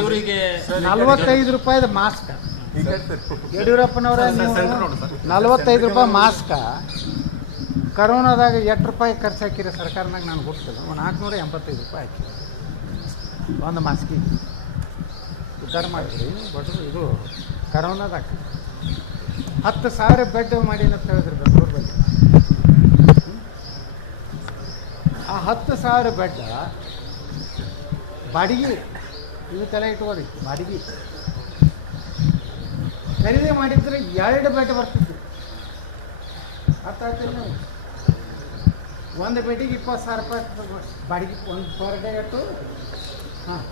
ಇವರಿಗೆ ನಲ್ವತ್ತೈದು ರೂಪಾಯಿದ ಮಾಸ್ಕ್ ಯಡಿಯೂರಪ್ಪನವರ ನೀವು ನಲ್ವತ್ತೈದು ರೂಪಾಯಿ ಮಾಸ್ಕ ಕರೋನಾದಾಗ ಎಷ್ಟು ರೂಪಾಯಿ ಖರ್ಚು ಹಾಕಿರಿ ಸರ್ಕಾರನಾಗ ನಾನು ಗೊತ್ತಿಲ್ಲ ಒಂದು ನಾಲ್ಕುನೂರ ಎಂಬತ್ತೈದು ರೂಪಾಯಿ ಹಾಕಿ ಒಂದು ಮಾಸ್ಕಿಗೆ ಉದ್ಧಾರ ಮಾಡಿದ್ರಿ. ಬಟ್ ಇದು ಕರೋನಾದಾಗ ಹತ್ತು ಸಾವಿರ ಬೆಡ್ ಮಾಡಿ ಅಂತ ಹೇಳಿದ್ರು ಬೆಂಗಳೂರು ಬಗ್ಗೆ. ಆ ಹತ್ತು ಸಾವಿರ ಬೆಡ್ ಬಾಡಿಗೆ ಇದು ತಲೆ ಇಟ್ಕೋರಿ ಬಾಡಿಗೆ ಖರೀದಿ ಮಾಡಿದ್ರೆ ಎರಡು ಬೇಟೆ ಬರ್ತಿತ್ತು. ಅರ್ಥ ಆಗ್ತಿಲ್ಲ ನೀವು ಒಂದು ಬೇಟಿಗೆ ಇಪ್ಪತ್ತು ಸಾವಿರ ರೂಪಾಯಿ ಬಾಡಿಗೆ ಒಂದು ಪರ್ ಡೇ ಇಟ್ಟು ಹಾಂ.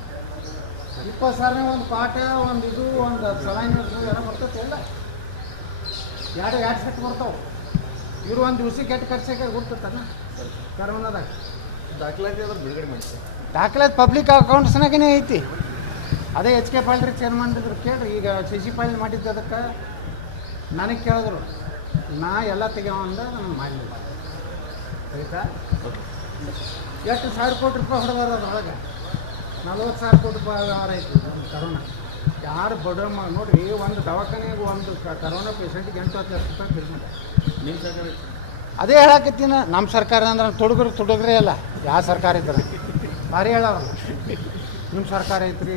ಇಪ್ಪತ್ತು ಸಾವಿರ ಒಂದು ಪಾಠ ಒಂದು ಇದು ಒಂದು ಸಲೈನ್ ಎಲ್ಲ ಬರ್ತೈತೆ ಎಲ್ಲ. ಎರಡು ಎರಡು ಸೆಟ್ ಬರ್ತಾವೆ. ಇವರು ಒಂದು ದಿವ್ಸಕ್ಕೆ ಎಷ್ಟು ಖರ್ಚಾಗ ಗೊತ್ತಲ್ಲ ಕರೋನಾದಾಗ. ದಾಖಲಾತಿ ಅದ್ರ ಬಿಡುಗಡೆ ಮಾಡಿ ದಾಖಲಾತಿ ಪಬ್ಲಿಕ್ ಅಕೌಂಟ್ಸ್ನಾಗೇ ಐತಿ. ಅದೇ ಎಚ್ ಕೆ ಪಾಲ್ರಿ ಚೇರ್ಮನ್ ಇದ್ರು ಕೇಳ್ರಿ ಈಗ ಶಶಿ ಪಾಲ್ ಮಾಡಿದ್ದು ಅದಕ್ಕೆ ನನಗೆ ಕೇಳಿದ್ರು. ನಾ ಎಲ್ಲ ತೆಗೆಯೋ ಅಂದ ನನಗೆ ಮಾಡಲಿಲ್ಲ. ಆಯ್ತಾ? ಎಷ್ಟು ಸಾವಿರ ಕೋಟಿ ರೂಪಾಯಿ ಹೊಡೆದಾರ ಅದ್ರೊಳಗೆ? ನಲ್ವತ್ತು ಸಾವಿರ ಕೋಟಿ ರೂಪಾಯಿ ವ್ಯವಹಾರ ಐತಿ ಕರೋನಾ ಯಾರು ಬಡ ನೋಡಿರಿ ಒಂದು ದವಾಖಾನೆಗೆ ಒಂದು ಕರೋನಾ ಪೇಷಂಟಿಗೆ ಎಂಟು ಹತ್ತು ಲಕ್ಷ ರೂಪಾಯಿ ಮಾಡಿ ನಿಮ್ಮ ಸರ್ಕಾರ ಅದೇ ಹೇಳಕತ್ತೀನ ನಮ್ಮ ಸರ್ಕಾರ ಅಂದ್ರೆ ತೊಡಗ್ರಿ ತೊಡಗ್ರಿ ಅಲ್ಲ ಯಾವ ಸರ್ಕಾರ ಇದ್ರೆ. ಭಾರಿ ಹೇಳವ್ರಲ್ಲ ನಿಮ್ಮ ಸರ್ಕಾರ ಐತ್ರಿ?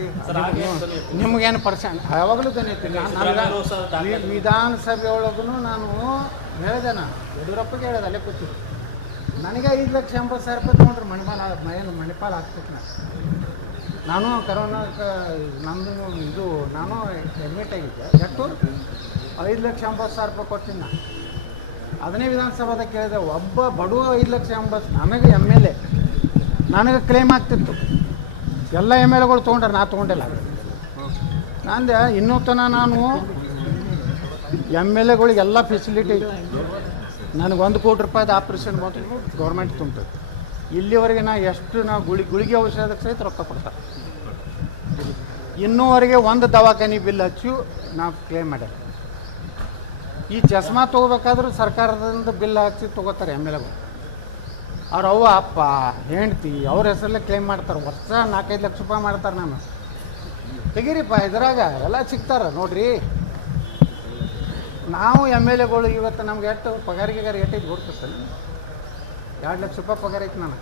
ನಿಮ್ಗೇನು ಪರ್ಸೆಂಟ್ ಯಾವಾಗಲೂ ದನಿ ಐತಿ ನಾನು ವಿಧಾನಸಭೆ ಒಳಗೂ ನಾನು ಹೇಳಿದೆ ನಾನು. ಯಡಿಯೂರಪ್ಪಗೆ ಹೇಳಿದೆ ಅಲ್ಲೇ ಕೂತಿದ್ದು. ನನಗೆ ಐದು ಲಕ್ಷ ಎಂಬತ್ತು ಸಾವಿರ ರೂಪಾಯಿ ತೊಗೊಂಡ್ರೆ ಮಣಿಪಾಲ ಏನು ಮಣಿಪಾಲ ಹಾಕ್ಬೇಕು ನಾನು ನಾನು ಕರೋನಾಕ್ಕೆ ನಂದು ಇದು ನಾನು ಅಡ್ಮಿಟ್ ಆಗಿದ್ದೆ. ಎಷ್ಟು? ಐದು ಲಕ್ಷ ಎಂಬತ್ತು ಸಾವಿರ ರೂಪಾಯಿ ಕೊಡ್ತೀನಿ ನಾನು ಅದನ್ನೇ ವಿಧಾನಸಭಾದಾಗ ಕೇಳಿದೆ ಒಬ್ಬ ಬಡವ ಐದು ಲಕ್ಷ ಎಂಬತ್ತು ನನಗೆ ಎಂ ಎಲ್ ಎ ನನಗೆ ಕ್ಲೇಮ್ ಆಗ್ತಿತ್ತು. ಎಲ್ಲ ಎಂ ಎಲ್ ಎಗಳು ತೊಗೊಂಡ್ರೆ, ನಾ ತೊಗೊಂಡಿಲ್ಲ. ನಂದೆ ಇನ್ನೂ ತನ ನಾನು ಎಂ ಎಲ್ ಎಗಳಿಗೆಲ್ಲ ಫೆಸಿಲಿಟಿ ನನಗೆ ಒಂದು ಕೋಟಿ ರೂಪಾಯಿದು ಆಪ್ರೇಷನ್ ಬಂತು ಗೌರ್ಮೆಂಟ್ ತುಂಬ್ತೈತೆ ಇಲ್ಲಿವರೆಗೆ ನಾ ಎಷ್ಟು ನಾವು ಗುಳಿ, ಗುಳಿಗೆ ಔಷಧಕ್ಕೆ ಸಹಿತ ರೊಕ್ಕ ಕೊಡ್ತಾರೆ. ಇನ್ನೂವರೆಗೆ ಒಂದು ದವಾಖಾನೆ ಬಿಲ್ ಹಚ್ಚಿ ನಾವು ಕ್ಲೇಮ್ ಮಾಡ್ಯಾರ. ಈ ಚಸ್ಮಾ ತೊಗೋಬೇಕಾದ್ರೂ ಸರ್ಕಾರದಿಂದ ಬಿಲ್ ಹಾಕ್ಸಿ ತೊಗೋತಾರೆ ಎಂ ಎಲ್ ಎಗಳು. ಅವ್ರ ಅವ್ವ, ಅಪ್ಪ, ಹೆಂಡ್ತಿ, ಅವ್ರ ಹೆಸರಲ್ಲೇ ಕ್ಲೇಮ್ ಮಾಡ್ತಾರೆ. ವರ್ಷ ನಾಲ್ಕೈದು ಲಕ್ಷ ರೂಪಾಯಿ ಮಾಡ್ತಾರೆ ನಾನು. ತೆಗೀರಿಪ್ಪ, ಇದ್ರಾಗ ಎಲ್ಲ ಸಿಗ್ತಾರೆ ನೋಡ್ರಿ. ನಾವು ಎಂ ಎಲ್ ಎಗಳು ಇವತ್ತು ನಮ್ಗೆ ಎಷ್ಟು ಪಗಾರ ಗಿಗಾರ ಎಟ್ಟಿದ್ದು ಗೊತ್ತಿರ್ತಲ್ಲ ಎರಡು ಲಕ್ಷ ರೂಪಾಯಿ ಪಗಾರ ಐತೆ ನಾನು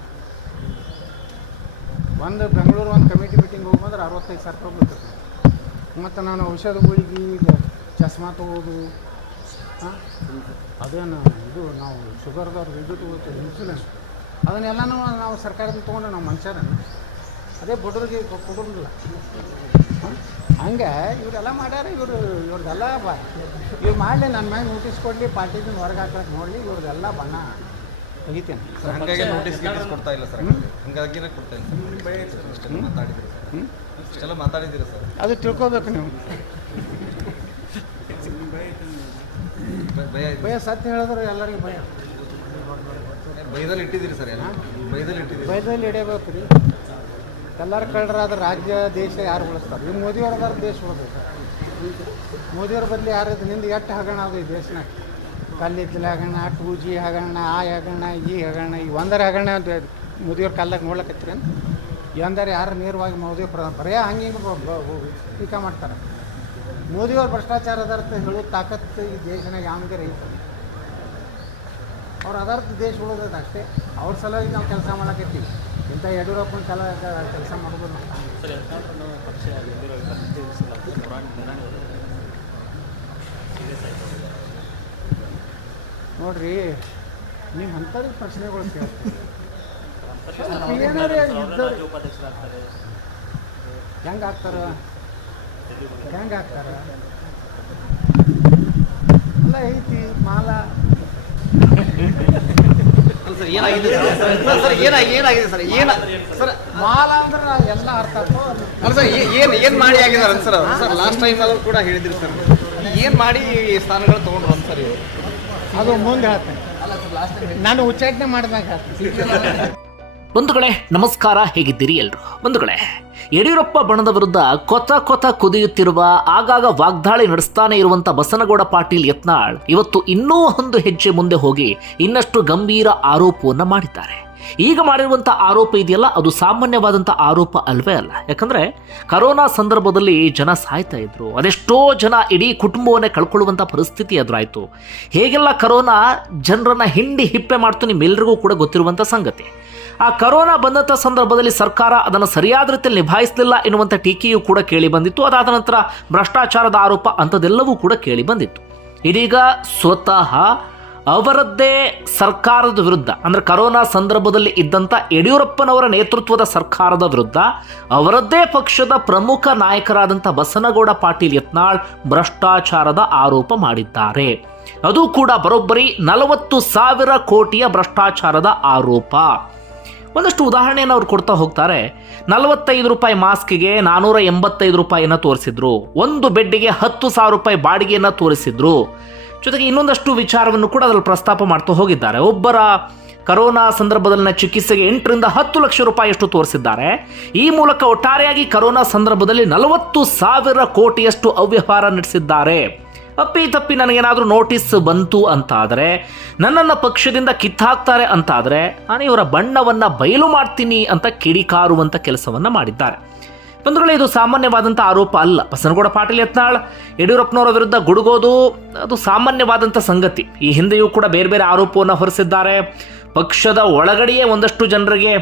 ಒಂದು ಬೆಂಗಳೂರು ಒಂದು ಕಮಿಟಿ ಮೀಟಿಂಗ್ ಹೋಗ್ಬಂದ್ರೆ ಅರವತ್ತೈದು ಸಾವಿರ ರೂಪಾಯಿ ಬರ್ತದೆ ಮತ್ತು ನಾನು ಔಷಧಗಳಿಗೆ ಗುಳಿಗೆ ಚಸ್ಮಾ ತೊಗೋದು ಹಾಂ ಅದೇನು ಇದು, ನಾವು ಶುಗರ್ದವ್ರು ಇದು ತಗೋತೀವಿ ಇನ್ಸುಲಿನ್ ಅದನ್ನೆಲ್ಲನೂ ನಾವು ಸರ್ಕಾರದಿಂದ ತೊಗೊಂಡು ನಾವು ಮನುಷ್ಯರ ಅದೇ ಬಡವ್ರಿಗೆ ಕೊಡೋದಿಲ್ಲ? ಹಂಗೆ ಇವರೆಲ್ಲ ಮಾಡ್ಯಾರ ಇವರು ಇವ್ರದ್ದೆಲ್ಲ ಬ ಇವ್ರು ಮಾಡಲಿ ನನ್ನ ಮ್ಯಾಗ ನೋಟಿಸ್ ಕೊಡಲಿ ಪಾರ್ಟಿದಿಂದ ಹೊರಗೆ ಹಾಕಕ್ಕೆ ನೋಡಲಿ ಇವ್ರದ್ದೆಲ್ಲ ಬಣ್ಣ ತೆಗಿತೀನಿ. ಸರ್ ಹಂಗಾಗಿ ನೋಟಿಸ್ ಗೀಟಿಸ್ ಕೊಡ್ತಾ ಇಲ್ಲ ಸರ್. ಹಂಗಾಗಿನೇ ಕೊಡ್ತಾ ಇಲ್ಲ ಸರ್. ಇಷ್ಟೆಲ್ಲ ಮಾತಾಡಿದ್ದೀರಿ ಸರ್? ಹ್ಞೂ ಇಷ್ಟೆಲ್ಲ ಮಾತಾಡಿದ್ದೀರಿ ಸರ್? ಅದು ತಿಳ್ಕೊಬೇಕು ನೀವು. ಭಯ- ಭಯ ಭಯ ಸತ್ಯ ಹೇಳಿದ್ರೆ ಎಲ್ಲರಿಗೂ ಭಯ ಭಯದಲ್ಲಿ ಇಟ್ಟಿದ್ದೀರಿ ಸರ್ ಎಲ್ಲ? ಬೈದಲ್ಲಿ ಇಟ್ಟಿದ್ದೀರಿ? ಬೈದಲ್ಲಿ ಹಿಡಿಯಬೇಕು ರೀ. ಎಲ್ಲರ ಕಳ್ಳರಾದ ರಾಜ್ಯ, ದೇಶ ಯಾರು ಉಳಿಸ್ತಾರೆ? ಮೋದಿ ಮೋದಿಯವ್ರದಾರ ದೇಶ ಉಳಿಬೇಕು ಮೋದಿಯವ್ರ ಬದಲು ಯಾರು ನಿಂದ ಎಷ್ಟು ಹಗರಣ ಅದು ಈ ದೇಶನಾಗ ಕಲ್ಲಿದ್ದಲ ಹಗರಣ, ಟೂ ಜಿ ಹಗರಣ, ಆ ಹಗರಣ, ಈ ಹಗರಣ, ಈ ಒಂದರ ಹಗರಣ ಅಂತ ಮೋದಿಯವ್ರ ಕಾಲದಾಗ ನೋಡ್ಲಕತ್ತೀರಿ ಎಂದರೆ ಯಾರು ನೇರವಾಗಿ ಮೋದಿ ಪ್ರಧಾನ ಬರೇ ಹಂಗೆ ಟೀಕಾ ಮಾಡ್ತಾರೆ. ಮೋದಿಯವ್ರ ಭ್ರಷ್ಟಾಚಾರದ ಅರ್ಥ ಹೇಳೋ ತಾಕತ್ತು ಈ ದೇಶನಾಗ ಯಾವುದೇ ರೈತ ಅವ್ರ ಅದಾರ್ಥ ದೇಶ ಉಳಿದದ ಅಷ್ಟೇ. ಅವ್ರ ಸಲುವಾಗಿ ನಾವು ಕೆಲಸ ಮಾಡಕತ್ತೀವಿ. ಇಂಥ ಯಡಿಯೂರಪ್ಪನ ಕೆಲ ಕೆಲಸ ಮಾಡೋದು ನೋಡ್ರಿ ನೀವು ಅಂಥದ್ದು ಪ್ರಶ್ನೆಗಳು ಕೇಳ್ತೀವಿ ಹೆಂಗಾಗ್ತಾರ ಏನಾರೇ ಹೆಂಗೆ ಆಗ್ತಾರ? ಹೆಂಗೆ ಆಗ್ತಾರ? ಅಲ್ಲ ಐತಿ ಮಾಲ. ಸರ್ ಏನಾಗಿದೆ ಸರ್? ಏನಾಗಿ ಏನಾಗಿದೆ ಸರ್? ಏನ ಸರ್ ಮಾಲ ಅಂದ್ರೆ ಎಲ್ಲ ಅರ್ಥ ಅಲ್ಲ ಸರ್ ಏನು ಏನು ಮಾಡಿ ಆಗಿದ್ದಾರೆ ಸರ್ ಸರ್ ಲಾಸ್ಟ್ ಟೈಮ್ ಆದರೂ ಕೂಡ ಹೇಳಿದ್ರಿ ಸರ್. ಏನು ಮಾಡಿ ಸ್ಥಾನಗಳು ತೊಗೊಂಡ್ರು ಅಂತ ಸರ್ ಇವರು? ಅದು ಮುಂದೆ ಹೇಳ್ತೇನೆ. ನಾನು ಉಚ್ಚಾಟನೆ ಮಾಡಿದಾಗ ಬಂಧುಗಳೇ ನಮಸ್ಕಾರ ಹೇಗಿದ್ದೀರಿ ಎಲ್ರು? ಬಂಧುಗಳೇ ಯಡಿಯೂರಪ್ಪ ಬಣದ ವಿರುದ್ಧ ಕೊತ ಕೊತ ಕುದಿಯುತ್ತಿರುವ, ಆಗಾಗ ವಾಗ್ದಾಳಿ ನಡೆಸ್ತಾನೆ ಇರುವಂತ ಬಸನಗೌಡ ಪಾಟೀಲ್ ಯತ್ನಾಳ್ ಇವತ್ತು ಇನ್ನೂ ಒಂದು ಹೆಜ್ಜೆ ಮುಂದೆ ಹೋಗಿ ಇನ್ನಷ್ಟು ಗಂಭೀರ ಆರೋಪವನ್ನು ಮಾಡಿದ್ದಾರೆ. ಈಗ ಮಾಡಿರುವಂಥ ಆರೋಪ ಇದೆಯಲ್ಲ, ಅದು ಸಾಮಾನ್ಯವಾದಂಥ ಆರೋಪ ಅಲ್ವೇ ಅಲ್ಲ. ಯಾಕಂದರೆ ಕರೋನಾ ಸಂದರ್ಭದಲ್ಲಿ ಜನ ಸಾಯ್ತಾ ಇದ್ರು. ಅದೆಷ್ಟೋ ಜನ ಇಡೀ ಕುಟುಂಬವನ್ನೇ ಕಳ್ಕೊಳ್ಳುವಂಥ ಪರಿಸ್ಥಿತಿ ಎದುರಾಯಿತು. ಹೇಗೆಲ್ಲ ಕರೋನಾ ಜನರನ್ನ ಹಿಂಡಿ ಹಿಪ್ಪೆ ಮಾಡ್ತು ನಿಮ್ಮೆಲ್ಲರಿಗೂ ಕೂಡ ಗೊತ್ತಿರುವಂಥ ಸಂಗತಿ. ಆ ಕರೋನಾ ಬಂದಂಥ ಸಂದರ್ಭದಲ್ಲಿ ಸರ್ಕಾರ ಅದನ್ನು ಸರಿಯಾದ ರೀತಿಯಲ್ಲಿ ನಿಭಾಯಿಸಲಿಲ್ಲ ಎನ್ನುವಂಥ ಟೀಕೆಯೂ ಕೂಡ ಕೇಳಿ ಬಂದಿತ್ತು. ಅದಾದ ನಂತರ ಭ್ರಷ್ಟಾಚಾರದ ಆರೋಪ ಅಂಥದ್ದೆಲ್ಲವೂ ಕೂಡ ಕೇಳಿ ಬಂದಿತ್ತು. ಇದೀಗ ಸ್ವತಃ ಅವರದ್ದೇ ಸರ್ಕಾರದ ವಿರುದ್ಧ, ಅಂದರೆ ಕರೋನಾ ಸಂದರ್ಭದಲ್ಲಿ ಇದ್ದಂಥ ಯಡಿಯೂರಪ್ಪನವರ ನೇತೃತ್ವದ ಸರ್ಕಾರದ ವಿರುದ್ಧ ಅವರದ್ದೇ ಪಕ್ಷದ ಪ್ರಮುಖ ನಾಯಕರಾದಂಥ ಬಸನಗೌಡ ಪಾಟೀಲ್ ಯತ್ನಾಳ್ ಭ್ರಷ್ಟಾಚಾರದ ಆರೋಪ ಮಾಡಿದ್ದಾರೆ. ಅದು ಕೂಡ ಬರೋಬ್ಬರಿ ನಲವತ್ತು ಸಾವಿರ ಕೋಟಿಯ ಭ್ರಷ್ಟಾಚಾರದ ಆರೋಪ. ಒಂದಷ್ಟು ಉದಾಹರಣೆಯನ್ನು ಅವ್ರು ಕೊಡ್ತಾ ಹೋಗ್ತಾರೆ. ನಲವತ್ತೈದು ರೂಪಾಯಿ ಮಾಸ್ಕ್ಗೆ ನಾನೂರ ಎಂಬತ್ತೈದು ರೂಪಾಯಿನ ತೋರಿಸಿದ್ರು. ಒಂದು ಬೆಡ್ಡಿಗೆ ಹತ್ತು ಸಾವಿರ ರೂಪಾಯಿ ಬಾಡಿಗೆಯನ್ನು ತೋರಿಸಿದ್ರು. ಜೊತೆಗೆ ಇನ್ನೊಂದಷ್ಟು ವಿಚಾರವನ್ನು ಕೂಡ ಅದರಲ್ಲಿ ಪ್ರಸ್ತಾಪ ಮಾಡ್ತಾ ಹೋಗಿದ್ದಾರೆ. ಒಬ್ಬರ ಕರೋನಾ ಸಂದರ್ಭದಲ್ಲಿನ ಚಿಕಿತ್ಸೆಗೆ ಎಂಟರಿಂದ ಹತ್ತು ಲಕ್ಷ ರೂಪಾಯಿಯಷ್ಟು ತೋರಿಸಿದ್ದಾರೆ. ಈ ಮೂಲಕ ಒಟ್ಟಾರೆಯಾಗಿ ಕರೋನಾ ಸಂದರ್ಭದಲ್ಲಿ ನಲವತ್ತು ಸಾವಿರ ಕೋಟಿಯಷ್ಟು ಅವ್ಯವಹಾರ ನಡೆಸಿದ್ದಾರೆ. ಅಪ್ಪಿ ತಪ್ಪಿ ನನಗೇನಾದರೂ ನೋಟಿಸ್ ಬಂತು ಅಂತಾದರೆ, ನನ್ನನ್ನು ಪಕ್ಷದಿಂದ ಕಿತ್ತಾಕ್ತಾರೆ ಅಂತಾದರೆ, ನಾನು ಇವರ ಬಣ್ಣವನ್ನು ಬಯಲು ಮಾಡ್ತೀನಿ ಅಂತ ಕಿಡಿಕಾರುವಂಥ ಕೆಲಸವನ್ನು ಮಾಡಿದ್ದಾರೆ. ಬಂಧುಗಳೇ, ಇದು ಸಾಮಾನ್ಯವಾದಂಥ ಆರೋಪ ಅಲ್ಲ. ಬಸನಗೌಡ ಪಾಟೀಲ್ ಯತ್ನಾಳ್, ಯಡಿಯೂರಪ್ಪನವರ ವಿರುದ್ಧ ಗುಡುಗೋದು, ಅದು ಸಾಮಾನ್ಯವಾದಂಥ ಸಂಗತಿ. ಈ ಹಿಂದೆಯೂ ಕೂಡ ಬೇರೆ ಬೇರೆ ಆರೋಪವನ್ನು ಹೊರಿಸಿದ್ದಾರೆ. ಪಕ್ಷದ ಒಳಗಡೆಯೇ ಒಂದಷ್ಟು ಜನರಿಗೆ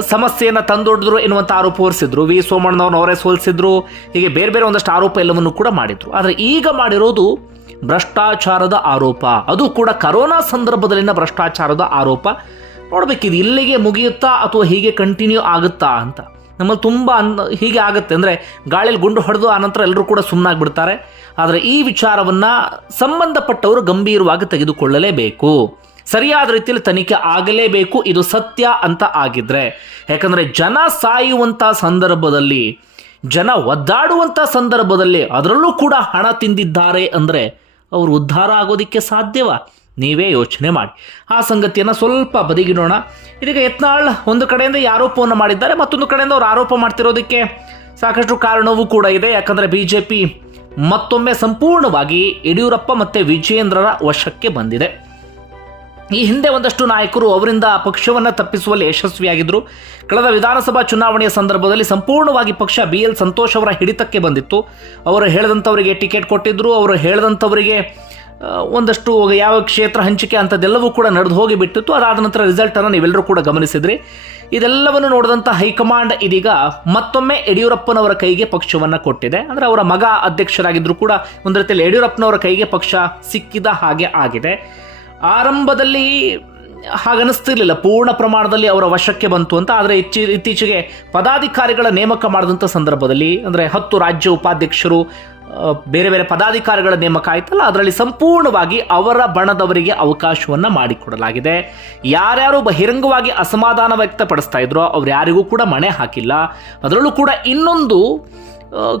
ಸಮಸ್ಯೆಯನ್ನು ತಂದೊಡ್ದ್ರು ಎನ್ನುವಂಥ ಆರೋಪ ಹೊರಿಸಿದ್ರು. ವಿ. ಸೋಮಣ್ಣನವ್ರನ್ನ ಅವರೇ ಸೋಲಿಸಿದ್ರು. ಹೀಗೆ ಬೇರೆ ಬೇರೆ ಒಂದಷ್ಟು ಆರೋಪ ಎಲ್ಲವನ್ನು ಕೂಡ ಮಾಡಿದ್ರು. ಆದರೆ ಈಗ ಮಾಡಿರೋದು ಭ್ರಷ್ಟಾಚಾರದ ಆರೋಪ. ಅದು ಕೂಡ ಕರೋನಾ ಸಂದರ್ಭದಲ್ಲಿನ ಭ್ರಷ್ಟಾಚಾರದ ಆರೋಪ. ನೋಡಬೇಕಿದು ಇಲ್ಲಿಗೆ ಮುಗಿಯುತ್ತಾ ಅಥವಾ ಹೀಗೆ ಕಂಟಿನ್ಯೂ ಆಗುತ್ತಾ ಅಂತ. ನಮ್ಮಲ್ಲಿ ತುಂಬ ಅನ್, ಹೀಗೆ ಆಗುತ್ತೆ. ಅಂದರೆ ಗಾಳಿಯಲ್ಲಿ ಗುಂಡು ಹೊಡೆದು ಆನಂತರ ಎಲ್ಲರೂ ಕೂಡ ಸುಮ್ಮನಾಗ್ಬಿಡ್ತಾರೆ ಆದರೆ ಈ ವಿಚಾರವನ್ನು ಸಂಬಂಧಪಟ್ಟವರು ಗಂಭೀರವಾಗಿ ತೆಗೆದುಕೊಳ್ಳಲೇಬೇಕು. ಸರಿಯಾದ ರೀತಿಯಲ್ಲಿ ತನಿಖೆ ಆಗಲೇಬೇಕು, ಇದು ಸತ್ಯ ಅಂತ ಆಗಿದ್ರೆ. ಯಾಕಂದರೆ ಜನ ಸಾಯುವಂಥ ಸಂದರ್ಭದಲ್ಲಿ, ಜನ ಒದ್ದಾಡುವಂಥ ಸಂದರ್ಭದಲ್ಲಿ ಅದರಲ್ಲೂ ಕೂಡ ಹಣ ತಿಂದಿದ್ದಾರೆ ಅಂದರೆ ಅವರು ಉದ್ಧಾರ ಆಗೋದಿಕ್ಕೆ ಸಾಧ್ಯವ? ನೀವೇ ಯೋಚನೆ ಮಾಡಿ. ಆ ಸಂಗತಿಯನ್ನು ಸ್ವಲ್ಪ ಬದಿಗಿಡೋಣ. ಇದೀಗ ಯತ್ನಾಳ್ ಒಂದು ಕಡೆಯಿಂದ ಈ ಆರೋಪವನ್ನು ಮಾಡಿದ್ದಾರೆ, ಮತ್ತೊಂದು ಕಡೆಯಿಂದ ಅವರು ಆರೋಪ ಮಾಡ್ತಿರೋದಕ್ಕೆ ಸಾಕಷ್ಟು ಕಾರಣವೂ ಕೂಡ ಇದೆ. ಯಾಕಂದರೆ ಬಿ ಮತ್ತೊಮ್ಮೆ ಸಂಪೂರ್ಣವಾಗಿ ಯಡಿಯೂರಪ್ಪ ಮತ್ತು ವಿಜಯೇಂದ್ರರ ವಶಕ್ಕೆ ಬಂದಿದೆ. ಈ ಹಿಂದೆ ಒಂದಷ್ಟು ನಾಯಕರು ಅವರಿಂದ ಪಕ್ಷವನ್ನು ತಪ್ಪಿಸುವಲ್ಲಿ ಯಶಸ್ವಿಯಾಗಿದ್ದರು ಕಳೆದ ವಿಧಾನಸಭಾ ಚುನಾವಣೆಯ ಸಂದರ್ಭದಲ್ಲಿ ಸಂಪೂರ್ಣವಾಗಿ ಪಕ್ಷ ಬಿ ಎಲ್ ಸಂತೋಷ್ ಅವರ ಹಿಡಿತಕ್ಕೆ ಬಂದಿತ್ತು. ಅವರು ಹೇಳಿದಂಥವರಿಗೆ ಟಿಕೆಟ್ ಕೊಟ್ಟಿದ್ದರು ಅವರು ಹೇಳಿದಂಥವರಿಗೆ ಒಂದಷ್ಟು ಯಾವ ಕ್ಷೇತ್ರ ಹಂಚಿಕೆ ಅಂಥದ್ದೆಲ್ಲವೂ ಕೂಡ ನಡೆದು ಹೋಗಿ ಬಿಟ್ಟಿತ್ತು ಅದಾದ ನಂತರ ರಿಸಲ್ಟನ್ನು ನೀವೆಲ್ಲರೂ ಕೂಡ ಗಮನಿಸಿದ್ರಿ. ಇದೆಲ್ಲವನ್ನು ನೋಡಿದಂಥ ಹೈಕಮಾಂಡ್ ಇದೀಗ ಮತ್ತೊಮ್ಮೆ ಯಡಿಯೂರಪ್ಪನವರ ಕೈಗೆ ಪಕ್ಷವನ್ನು ಕೊಟ್ಟಿದೆ. ಅಂದರೆ ಅವರ ಮಗ ಅಧ್ಯಕ್ಷರಾಗಿದ್ದರೂ ಕೂಡ ಒಂದು ರೀತಿಯಲ್ಲಿ ಯಡಿಯೂರಪ್ಪನವರ ಕೈಗೆ ಪಕ್ಷ ಸಿಕ್ಕಿದ ಹಾಗೆ ಆಗಿದೆ. ಆರಂಭದಲ್ಲಿ ಹಾಗನಿಸ್ತಿರ್ಲಿಲ್ಲ ಪೂರ್ಣ ಪ್ರಮಾಣದಲ್ಲಿ ಅವರ ವಶಕ್ಕೆ ಬಂತು ಅಂತ. ಆದರೆ ಇಚ್ಚಿ ಇತ್ತೀಚೆಗೆ ಪದಾಧಿಕಾರಿಗಳ ನೇಮಕ ಮಾಡಿದಂಥ ಸಂದರ್ಭದಲ್ಲಿ, ಅಂದರೆ ಹತ್ತು ರಾಜ್ಯ ಉಪಾಧ್ಯಕ್ಷರು ಬೇರೆ ಬೇರೆ ಪದಾಧಿಕಾರಿಗಳ ನೇಮಕ ಆಯ್ತಲ್ಲ, ಅದರಲ್ಲಿ ಸಂಪೂರ್ಣವಾಗಿ ಅವರ ಬಣದವರಿಗೆ ಅವಕಾಶವನ್ನು ಮಾಡಿಕೊಡಲಾಗಿದೆ. ಯಾರ್ಯಾರು ಬಹಿರಂಗವಾಗಿ ಅಸಮಾಧಾನ ವ್ಯಕ್ತಪಡಿಸ್ತಾ ಇದ್ರೋ ಅವ್ರು ಯಾರಿಗೂ ಕೂಡ ಮಣೆ ಹಾಕಿಲ್ಲ. ಅದರಲ್ಲೂ ಕೂಡ ಇನ್ನೊಂದು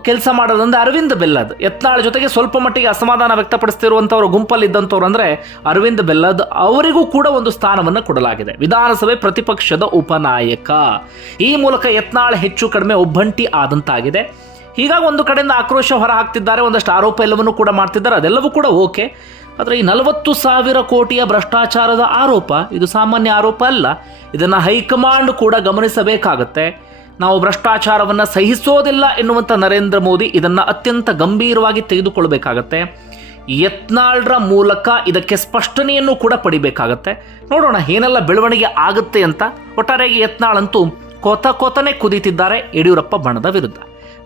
ಕೆಲಸ ಮಾಡೋದಂದ್ರೆ ಅರವಿಂದ್ ಬೆಲ್ಲದ್. ಯತ್ನಾಳ್ ಜೊತೆಗೆ ಸ್ವಲ್ಪ ಮಟ್ಟಿಗೆ ಅಸಮಾಧಾನ ಗುಂಪಲ್ಲಿ ಇದ್ದಂಥವ್ರು ಅಂದರೆ ಅರವಿಂದ್ ಬೆಲ್ಲದ್ ಅವರಿಗೂ ಕೂಡ ಒಂದು ಸ್ಥಾನವನ್ನು ಕೊಡಲಾಗಿದೆ. ವಿಧಾನಸಭೆ ಪ್ರತಿಪಕ್ಷದ ಉಪನಾಯಕ. ಈ ಮೂಲಕ ಯತ್ನಾಳ್ ಹೆಚ್ಚು ಕಡಿಮೆ ಒಬ್ಬಂಟಿ ಆದಂತಾಗಿದೆ. ಹೀಗಾಗಿ ಒಂದು ಕಡೆಯಿಂದ ಆಕ್ರೋಶ ಹೊರ ಹಾಕ್ತಿದ್ದಾರೆ ಒಂದಷ್ಟು ಆರೋಪ ಎಲ್ಲವನ್ನೂ ಕೂಡ ಮಾಡ್ತಿದ್ದಾರೆ, ಅದೆಲ್ಲವೂ ಕೂಡ ಓಕೆ. ಆದರೆ ಈ ನಲವತ್ತು ಸಾವಿರ ಕೋಟಿಯ ಭ್ರಷ್ಟಾಚಾರದ ಆರೋಪ, ಇದು ಸಾಮಾನ್ಯ ಆರೋಪ ಅಲ್ಲ. ಇದನ್ನು ಹೈಕಮಾಂಡ್ ಕೂಡ ಗಮನಿಸಬೇಕಾಗತ್ತೆ. ನಾವು ಭ್ರಷ್ಟಾಚಾರವನ್ನು ಸಹಿಸೋದಿಲ್ಲ ಎನ್ನುವಂಥ ನರೇಂದ್ರ ಮೋದಿ ಇದನ್ನು ಅತ್ಯಂತ ಗಂಭೀರವಾಗಿ ತೆಗೆದುಕೊಳ್ಳಬೇಕಾಗತ್ತೆ ಯತ್ನಾಳ್ರ ಮೂಲಕ ಇದಕ್ಕೆ ಸ್ಪಷ್ಟನೆಯನ್ನು ಕೂಡ ಪಡಿಬೇಕಾಗತ್ತೆ. ನೋಡೋಣ ಏನೆಲ್ಲ ಬೆಳವಣಿಗೆ ಆಗುತ್ತೆ ಅಂತ. ಒಟ್ಟಾರೆಯಾಗಿ ಯತ್ನಾಳ್ ಅಂತೂ ಕೋತ ಕೋತನೆ ಕುದೀತಿದ್ದಾರೆ ಯಡಿಯೂರಪ್ಪ ಬಣದ ವಿರುದ್ಧ.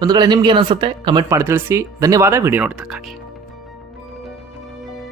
ಒಂದು ವೇಳೆ ನಿಮ್ಗೆ ಏನನ್ಸುತ್ತೆ ಕಮೆಂಟ್ ಮಾಡಿ ತಿಳಿಸಿ. ಧನ್ಯವಾದ. ವಿಡಿಯೋ ನೋಡಿದ್ದಕ್ಕಾಗಿ.